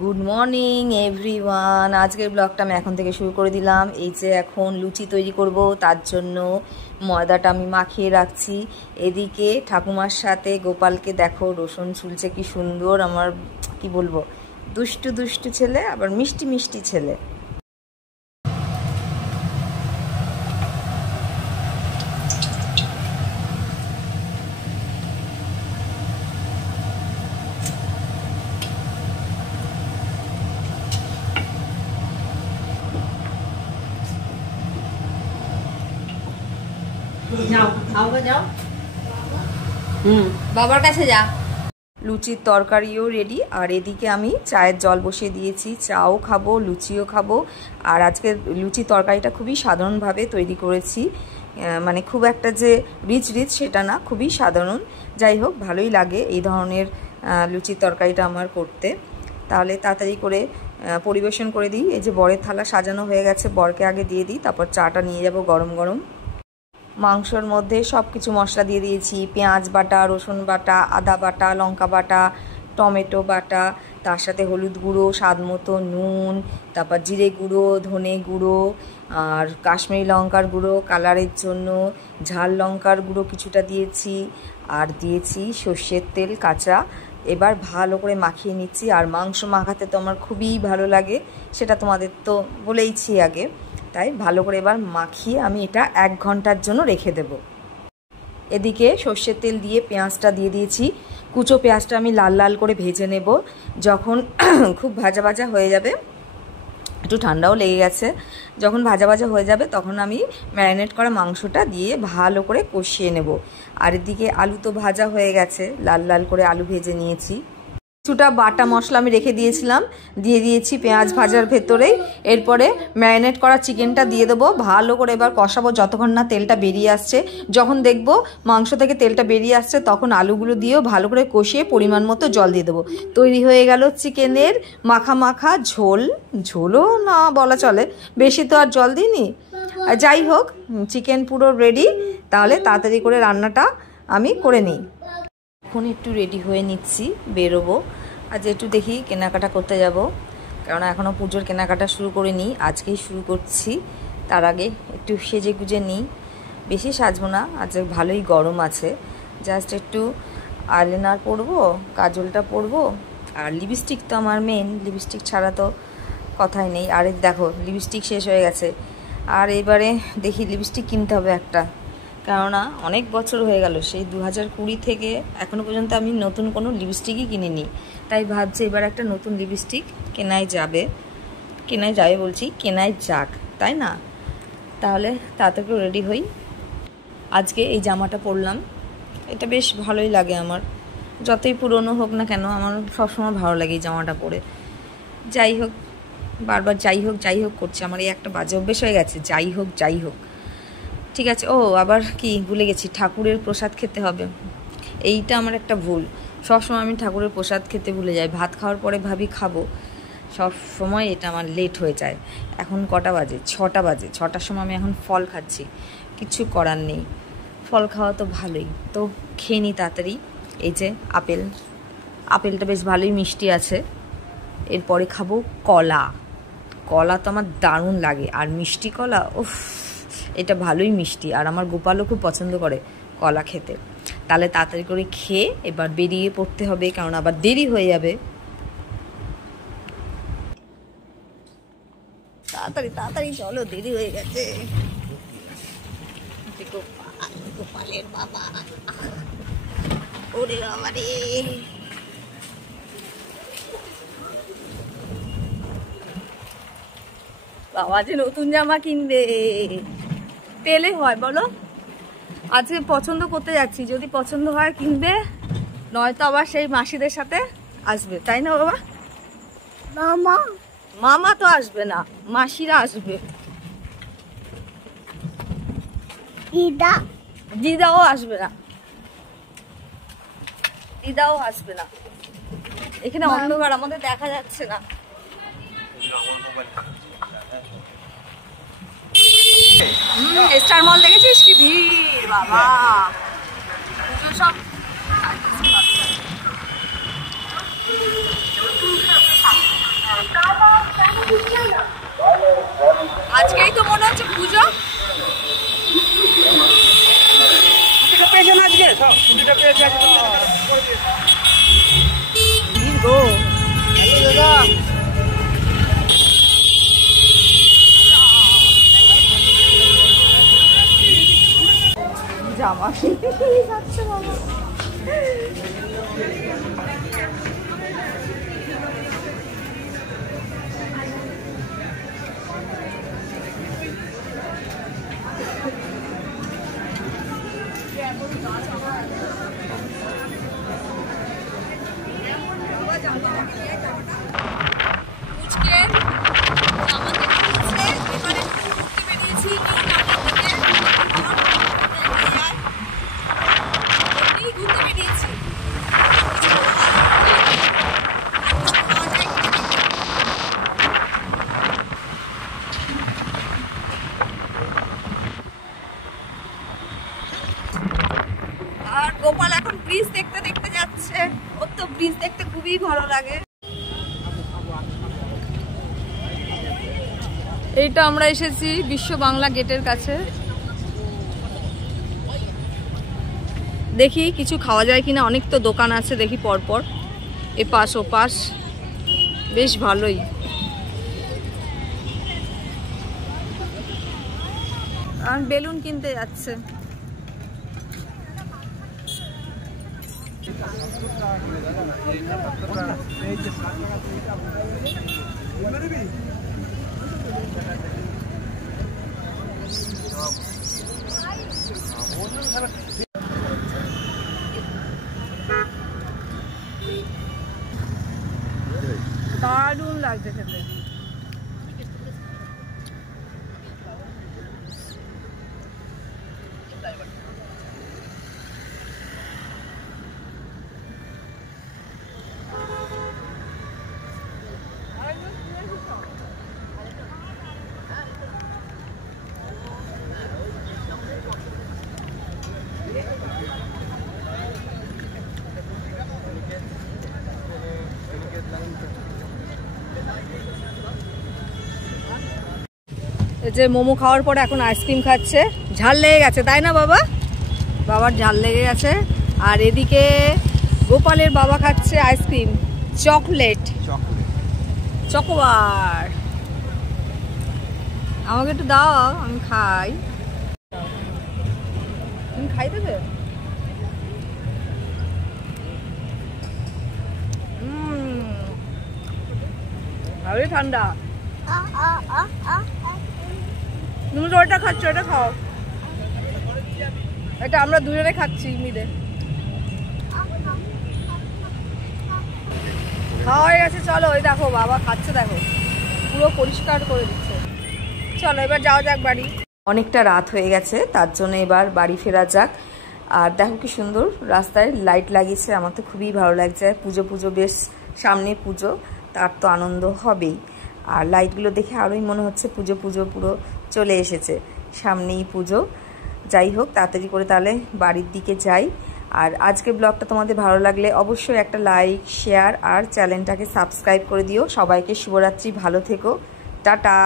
Good morning everyone. আজকের ব্লগটা আমি এখন থেকে শুরু করে দিলাম। এই যে এখন লুচি তৈরি করব, তার জন্য ময়দাটা আমি মাখিয়ে রাখছি। এদিকে ঠাকুমার সাথে গোপালকে দেখো, রসুন ছুলছে কি সুন্দর। আমার কি বলবো, দুষ্টু দুষ্টু ছেলে, আবার মিষ্টি মিষ্টি ছেলে। যাও বাবার কাছে যা। লুচির তরকারিও রেডি, আর এদিকে আমি চায়ের জল বসিয়ে দিয়েছি। চাও খাবো, লুচিও খাবো। আর আজকে লুচি তরকারিটা খুবই সাধারণভাবে তৈরি করেছি, মানে খুব একটা যে রিচ সেটা না, খুবই সাধারণ। যাই হোক, ভালোই লাগে এই ধরনের লুচির তরকারিটা আমার করতে। তাহলে তাড়াতাড়ি করে পরিবেশন করে দিই। এই যে বরের থালা সাজানো হয়ে গেছে, বরকে আগে দিয়ে দিই, তারপর চাটা নিয়ে যাব গরম গরম। মাংসর মধ্যে সব কিছু মশলা দিয়ে দিয়েছি, পেঁয়াজ বাটা, রসুন বাটা, আদা বাটা, লঙ্কা বাটা, টমেটো বাটা, তার সাথে হলুদ গুঁড়ো, স্বাদ মতো নুন, তারপর জিরে গুঁড়ো, ধনে গুঁড়ো, আর কাশ্মীরি লঙ্কার গুঁড়ো কালারের জন্য, ঝাল লঙ্কার গুঁড়ো কিছুটা দিয়েছি, আর দিয়েছি সর্ষের তেল কাঁচা। এবার ভালো করে মাখিয়ে নিচ্ছি। আর মাংস মাখাতে তো আমার খুবই ভালো লাগে, সেটা তোমাদের তো বলেইছি আগে। তাই ভালো করে এবার মাখিয়ে আমি এটা 1 ঘন্টার জন্য রেখে দেব। এদিকে সর্ষের তেল দিয়ে পেঁয়াজটা দিয়ে দিয়েছি। কুচো পেঁয়াজটা আমি লাল লাল করে ভেজে নেব। যখন খুব ভাজা ভাজা হয়ে যাবে, একটু ঠান্ডাও লেগে গেছে, যখন ভাজা ভাজা হয়ে যাবে তখন আমি ম্যারিনেট করা মাংসটা দিয়ে ভালো করে কষিয়ে নেব। আর এদিকে আলু তো ভাজা হয়ে গেছে, লাল লাল করে আলু ভেজে নিয়েছি। কিছুটা বাটা মশলা আমি রেখে দিয়েছিলাম, দিয়ে দিয়েছি পেঁয়াজ ভাজার ভেতরেই। এরপরে ম্যারিনেট করা চিকেনটা দিয়ে দেবো, ভালো করে এবার কষাবো যতক্ষণ না তেলটা বেরিয়ে আসছে। যখন দেখবো মাংস থেকে তেলটা বেরিয়ে আসছে, তখন আলুগুলো দিয়েও ভালো করে কষিয়ে পরিমাণ মতো জল দিয়ে দেবো। তৈরি হয়ে গেল চিকেনের মাখা মাখা ঝোল। ঝোলও না বলা চলে, বেশি তো আর জল দিইনি। যাই হোক, চিকেন পুরো রেডি। তাহলে তাড়াতাড়ি করে রান্নাটা আমি করে নিই। এখন একটু রেডি হয়ে নিচ্ছি, বেরোবো। আজ একটু দেখি কেনাকাটা করতে যাব, কারণ এখনও পুজোর কেনাকাটা শুরু করিনি, আজকেই শুরু করছি। তার আগে একটু সেজে গুজে নিই। বেশি সাজবো না, আজ ভালোই গরম আছে। জাস্ট একটু আইলাইনার পরবো, কাজলটা পরবো, আর লিপস্টিক তো আমার মেন। লিপস্টিক ছাড়া তো কথাই নেই। আর দেখো, লিপস্টিক শেষ হয়ে গেছে। আর এবারে দেখি লিপস্টিক কিনতে হবে একটা, কেননা অনেক বছর হয়ে গেল, সেই 2020 থেকে এখনও পর্যন্ত আমি নতুন কোনো লিপস্টিকই কিনিনি। তাই ভাবছি এবার একটা নতুন লিপস্টিক কেনাই যাবে বলছি, কেনাই যাক, তাই না? তাহলে তাড়াতাড়ি রেডি হই। আজকে এই জামাটা পরলাম, এটা বেশ ভালোই লাগে আমার। যতই পুরনো হোক না কেন, আমার সবসময় ভালো লাগে এই জামাটা পরে। যাই হোক, বারবার যাই হোক করছে, আমার এই একটা বাজে অভ্যেস হয়ে গেছে, যাই হোক। ঠিক আছে। ও আবার কি ভুলে গেছি, ঠাকুরের প্রসাদ খেতে হবে। এইটা আমার একটা ভুল, সবসময় আমি ঠাকুরের প্রসাদ খেতে ভুলে যাই। ভাত খাওয়ার পরে ভাবি খাবো, সব সময় এটা আমার লেট হয়ে যায়। এখন কটা বাজে? 6টা বাজে। 6টার সময় আমি এখন ফল খাচ্ছি, কিছু করার নেই। ফল খাওয়া তো ভালোই, তো খেয়ে নিই তাড়াতাড়ি। এই যে আপেলটা বেশ ভালোই মিষ্টি আছে। এরপরে খাবো কলা তো আমার দারুণ লাগে, আর মিষ্টি কলা, উফ, এটা ভালোই মিষ্টি। আর আমার গোপালও খুব পছন্দ করে কলা খেতে। তাহলে তাড়াতাড়ি করে খেয়ে এবার বেরিয়ে পড়তে হবে, কারণ আবার দেরি হয়ে যাবে। তাড়াতাড়ি চলো, দেরি হয়ে গেছে। গোপালের বাবা, ওরে বাবা রে, বাবা যে নতুন জামা কিনবে, পেলে হয় বলো? আজকে পছন্দ করতে যাচ্ছি, যদি পছন্দ হয় কিনবে, নয়তো আবার সেই মাসিদের সাথে আসবে, তাই না বাবা? মামা তো আসবে না, মাসিরা আসবে। দিদাও আসবে না, এখানে অন্ধকার, আমাদের দেখা যাচ্ছে না। স্টার মল দেখেছিস কি ভিড় বাবা, সব খুবই ভালো লাগে। এইটা আমরা এসেছি বিশ্ব বাংলা গেটের কাছে, দেখি কিছু খাওয়া যায় কিনা। অনেক তো দোকান আছে দেখি পরপর, এপাশ ওপাশ, বেশ ভালোই। আর বেলুন কিনতে যাচ্ছে। দারুণ লাগছে খেতে। এই যে মোমো খাওয়ার পরে এখন আইসক্রিম খাচ্ছে। ঝাল লেগে গেছে তাই না বাবা? বাবার ঝাল লেগে গেছে। আর এদিকে গোপালের বাবা খাচ্ছে আইসক্রিম, চকলেট, চকোবার। আমাকে একটু দাও, আমি খাই। তুমি খাই দেবে? ভালোই ঠান্ডা। তুমি তো ওটা খাচ্ছ, ওটা খাও। এটা আমরা দুজনে খাচ্ছি মিলে। খাওয়া হয়ে গেছে, চলো। ওই দেখো বাবা খাচ্ছে, দেখো পুরো পরিষ্কার করে দিচ্ছে। চলো এবার যাওয়া যাক বাড়ি। অনেকটা রাত হয়ে গেছে, তার জন্য এবার বাড়ি ফেরা যাক। আর দেখো কি সুন্দর রাস্তায় লাইট লাগিয়েছে, আমার তো খুবই ভালো লাগছে। পুজো পুজো, বেশ সামনে পুজো, তার তো আনন্দ হবেই। আর লাইটগুলো দেখে আরোই মনে হচ্ছে পুজো পুজো পুরো চলে এসেছে, সামনেই পুজো। যাই হোক, তাড়াতাড়ি করে তাহলে বাড়ির দিকে যাই। আর আজকের ব্লগটা তোমাদের ভালো লাগলে অবশ্যই একটা লাইক, শেয়ার আর চ্যানেলটাকে সাবস্ক্রাইব করে দিও। সবাইকে শুভরাত্রি, ভালো থেকো, টাটা।